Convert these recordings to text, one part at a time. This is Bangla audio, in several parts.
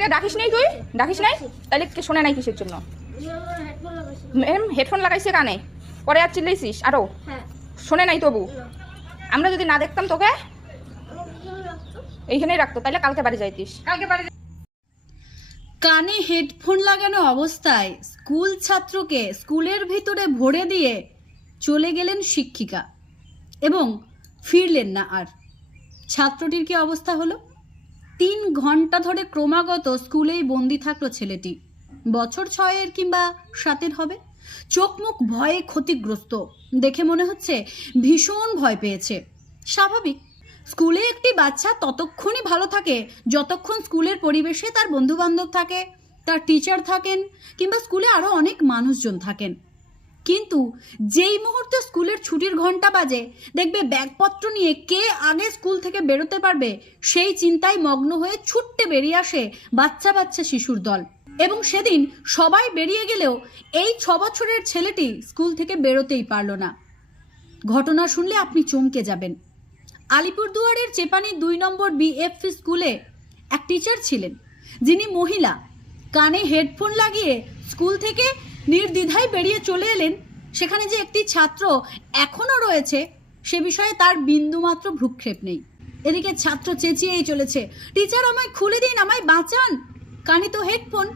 টিচারকে ডাকিস নাই তুই? ডাকিস নাই? তাহলে কে শোনে নাই কিসের জন্য? ম্যাম হেডফোন লাগাইছে কানে? পরে আর চিল্লাইছিস? আরও? হ্যাঁ। শোনে নাই তবু? আমরা যদি না দেখতাম তোকে? এইখানেই রাখতো তাহলে কালকে বাড়ি যাইতিস। কালকে বাড়ি কানে হেডফোন লাগানো অবস্থায় স্কুল ছাত্রকে স্কুলের ভিতরে ভরে দিয়ে চলে গেলেন শিক্ষিকা এবং ফিরলেন না আর। ছাত্রটির কি অবস্থা হলো? তিন ঘণ্টা ধরে ক্রমাগত স্কুলেই বন্দি থাকল ছেলেটি। বছর ছয়ের কিংবা সাতের হবে? চোখ মুখ ভয়ে ক্ষতিগ্রস্ত। দেখে মনে হচ্ছে ভীষণ ভয় পেয়েছে। স্বাভাবিক, স্কুলে একটি বাচ্চা ততক্ষণই ভালো থাকে, যতক্ষণ স্কুলের পরিবেশে তার বন্ধু বান্ধব থাকে, তার টিচার থাকেন, কিংবা স্কুলে আরও অনেক মানুষজন থাকেন। কিন্তু যেই মুহূর্তে স্কুলের ছুটির ঘণ্টা বাজে, দেখবে ব্যাগপত্র নিয়ে কে আগে স্কুল থেকে বেরোতে পারবে, সেই চিন্তায় মগ্ন হয়ে ছুট্টে বেরিয়ে আসে বাচ্চা বাচ্চা শিশুর দল। এবং সেদিন সবাই বেরিয়ে গেলেও এই ছ বছরের ছেলেটি স্কুল থেকে বেরোতেই পারল না। ঘটনা শুনলে আপনি চমকে যাবেন। আলিপুরদুয়ারের চেপানি দুই নম্বর বিএফ স্কুলে এক টিচার ছিলেন, যিনি মহিলা। কানে হেডফোন লাগিয়ে স্কুল থেকে নির্দ্বিধায় বেরিয়ে চলে এলেন। সেখানে যে একটি ছাত্র এখনও রয়েছে, সে বিষয়ে তার বিন্দুমাত্র ভ্রুক্ষেপ নেই। এদিকে ছাত্র চেঁচিয়েই চলেছে, টিচার, আমায় খুলে দিন, আমায় বাঁচান। কানে তো হেডফোন,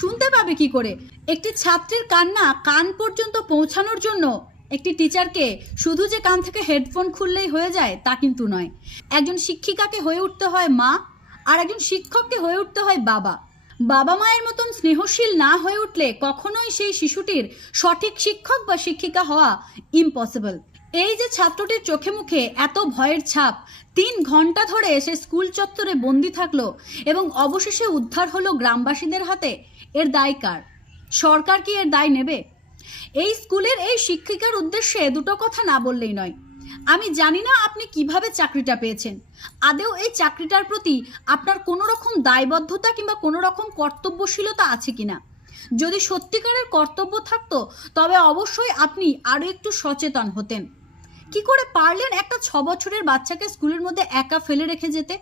শুনতে পাবে কি করে? একটি ছাত্রের কান্না কান পর্যন্ত পৌঁছানোর জন্য একটি টিচারকে শুধু যে কান থেকে হেডফোন খুললেই হয়ে যায়, তা কিন্তু নয়। একজন শিক্ষিকাকে হয়ে উঠতে হয় মা, আর একজন শিক্ষককে হয়ে উঠতে হয় বাবা। বাবা মায়ের মতন স্নেহশীল না হয়ে উঠলে কখনোই সেই শিশুটির সঠিক শিক্ষক বা শিক্ষিকা হওয়া ইম্পসিবল এই যে ছাত্রটির চোখে মুখে এত ভয়ের ছাপ, তিন ঘণ্টা ধরে সে স্কুল চত্বরে বন্দি থাকল এবং অবশেষে উদ্ধার হলো গ্রামবাসীদের হাতে, এর দায় কার? সরকার কি এর দায় নেবে? এই স্কুলের এই শিক্ষিকার উদ্দেশ্যে দুটো কথা না বললেই নয়। আমি জানি না আপনি কীভাবে চাকরিটা পেয়েছেন। আদেও এই চাকরিটার প্রতি আপনার কোনো রকম দায়বদ্ধতা কিংবা কোনো রকম কর্তব্যশীলতা আছে কিনা? যদি সত্যিকারের কর্তব্য থাকতো, তবে অবশ্যই আপনি আরও একটু সচেতন হতেন। কি করে পারলেন একটা ছ বছরের বাচ্চাকে স্কুলের মধ্যে একা ফেলে রেখে যেতে?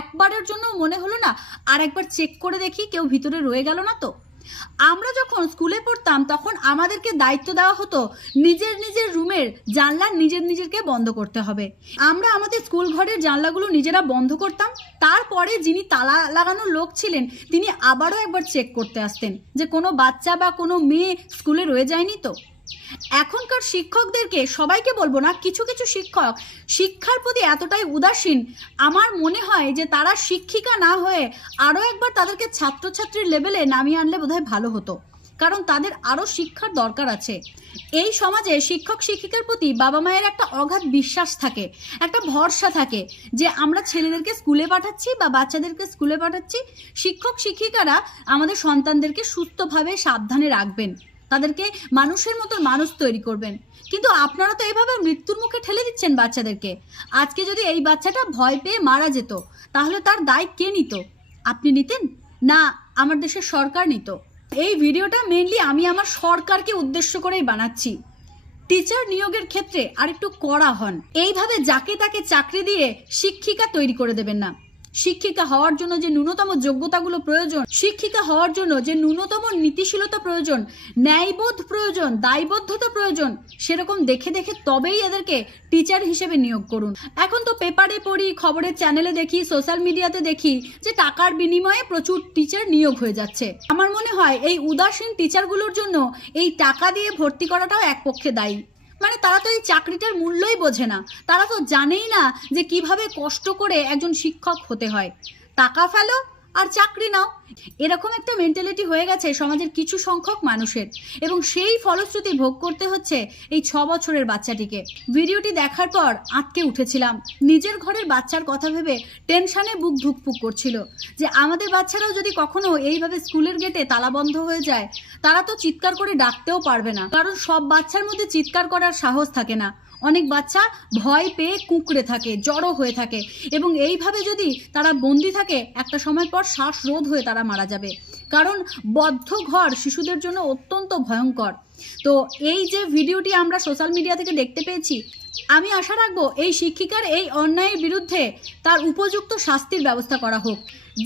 একবারের জন্য মনে হলো না আর একবার চেক করে দেখি কেউ ভিতরে রয়ে গেল না তো? আমরা যখন স্কুলে পড়তাম, তখন আমাদেরকে দায়িত্ব দেওয়া হতো নিজের নিজের রুমের জানলা নিজের নিজেরকে বন্ধ করতে হবে। আমরা আমাদের স্কুল ঘরের জানলাগুলো নিজেরা বন্ধ করতাম। তারপরে যিনি তালা লাগানোর লোক ছিলেন, তিনি আবারও একবার চেক করতে আসতেন যে কোনো বাচ্চা বা কোনো মেয়ে স্কুলে রয়ে যায়নি তো। এখনকার শিক্ষকদেরকে সবাইকে বলব না, কিছু কিছু শিক্ষক শিক্ষার প্রতি এতটাই উদাসীন। আমার মনে হয় যে তারা শিক্ষিকা না হয়ে আরও একবার তাদেরকে ছাত্রছাত্রীর লেভেলে নামিয়ে আনলে বোধহয় ভালো হতো। কারণ তাদের আরও শিক্ষার দরকার আছে। এই সমাজে শিক্ষক শিক্ষিকার প্রতি বাবা মায়ের একটা অগাধ বিশ্বাস থাকে, একটা ভরসা থাকে যে আমরা ছেলেদেরকে স্কুলে পাঠাচ্ছি বা বাচ্চাদেরকে স্কুলে পাঠাচ্ছি। শিক্ষক শিক্ষিকারা আমাদের সন্তানদেরকে সুস্থভাবে সাবধানে রাখবেন। তাদেরকে মানুষের মতো মানুষ তৈরি করবেন। কিন্তু আপনারা তো এভাবে মৃত্যুর মুখে ঠেলে দিচ্ছেন বাচ্চাদেরকে। আজকে যদি এই বাচ্চাটা ভয় পেয়ে মারা যেত, তাহলে তার দায় কে নিত? আপনি নিতেন? না, আমার দেশের সরকার নিত। এই ভিডিওটা মেনলি আমি আমার সরকারকে উদ্দেশ্য করেই বানাচ্ছি। টিচার নিয়োগের ক্ষেত্রে আরেকটু কড়া হন। এইভাবে যাকে তাকে চাকরি দিয়ে শিক্ষিকা তৈরি করে দেবেন না। শিক্ষিকা হওয়ার জন্য যে ন্যূনতম যোগ্যতাগুলো প্রয়োজন, শিক্ষিকা হওয়ার জন্য যে ন্যূনতম নীতিশীলতা প্রয়োজন, ন্যায়বোধ প্রয়োজন, দায়বদ্ধতা প্রয়োজন, সেরকম দেখে দেখে তবেই এদেরকে টিচার হিসেবে নিয়োগ করুন। এখন তো পেপারে পড়ি, খবরের চ্যানেলে দেখি সোশ্যাল মিডিয়াতে দেখি যে টাকার বিনিময়ে প্রচুর টিচার নিয়োগ হয়ে যাচ্ছে। আমার মনে হয় এই উদাসীন টিচারগুলোর জন্য এই টাকা দিয়ে ভর্তি করাটাও এক পক্ষে দায়ী। মানে তারা তো এই চাকরিটার মূল্যই বোঝে না। তারা তো জানেই না যে কীভাবে কষ্ট করে একজন শিক্ষক হতে হয়। টাকা ফেলো আর চাকরি নাও। এরকম একটা মেন্টালিটি হয়ে গেছে সমাজের কিছু সংখ্যক মানুষের। এবং সেই ফলশ্রুতি ভোগ করতে হচ্ছে এই ছ বছরের বাচ্চাটিকে। ভিডিওটি দেখার পর আটকে উঠেছিলাম। নিজের ঘরের বাচ্চার কথা ভেবে টেনশানে বুক ধুকপুক করছিল যে আমাদের বাচ্চারাও যদি কখনো এইভাবে স্কুলের গেটে তালা বন্ধ হয়ে যায়, তারা তো চিৎকার করে ডাকতেও পারবে না। কারণ সব বাচ্চার মধ্যে চিৎকার করার সাহস থাকে না। অনেক বাচ্চা ভয় পেয়ে কুঁকড়ে থাকে, জড়ো হয়ে থাকে এবং এইভাবে যদি তারা বন্দি থাকে, একটা সময় পর শ্বাসরোধ হয়ে তারা মারা যাবে। কারণ বদ্ধ ঘর শিশুদের জন্য অত্যন্ত ভয়ঙ্কর। তো এই যে ভিডিওটি আমরা সোশ্যাল মিডিয়া থেকে দেখতে পেয়েছি, আমি আশা রাখব এই শিক্ষিকার এই অন্যায়ের বিরুদ্ধে তার উপযুক্ত শাস্তির ব্যবস্থা করা হোক।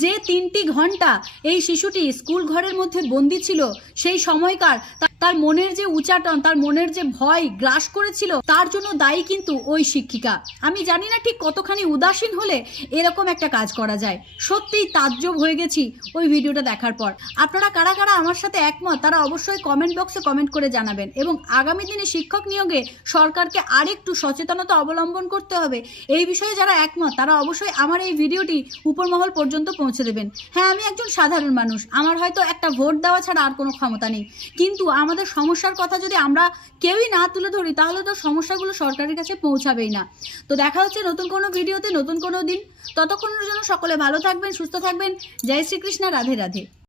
যে তিনটি ঘণ্টা এই শিশুটি স্কুল ঘরের মধ্যে বন্দি ছিল, সেই সময়কার তার মনের যে উচাটন, তার মনের যে ভয় গ্রাস করেছিল, তার জন্য দায়ী কিন্তু ওই শিক্ষিকা। আমি জানি না ঠিক কতখানি উদাসীন হলে এরকম একটা কাজ করা যায়। সত্যিই তাজ্জব হয়ে গেছি ওই ভিডিওটা দেখার পর। আপনারা কারা কারা আমার সাথে একমত, তারা অবশ্যই কমেন্ট বক্সে কমেন্ট করে জানাবেন। এবং আগামী দিনে শিক্ষক নিয়োগে সরকারকে আরেকটু সচেতনতা অবলম্বন করতে হবে, এই বিষয়ে যারা একমত, তারা অবশ্যই আমার এই ভিডিওটি উপরমহল পর্যন্ত পৌঁছে দেবেন। হ্যাঁ আমি একজন সাধারণ মানুষ, আমার হয়তো একটা ভোট দেওয়া ছাড়া আর কোনো ক্ষমতা নেই। কিন্তু আমাদের সমস্যার কথা যদি আমরা কেউই না তুলে ধরি, তাহলে তো সমস্যাগুলো সরকারের কাছে পৌঁছাবেই না। তো দেখা হচ্ছে নতুন কোনো ভিডিওতে, নতুন কোনো দিন। ততক্ষণের জন্য সকলে ভালো থাকবেন, সুস্থ থাকবেন। জয় শ্রীকৃষ্ণ, রাধে রাধে।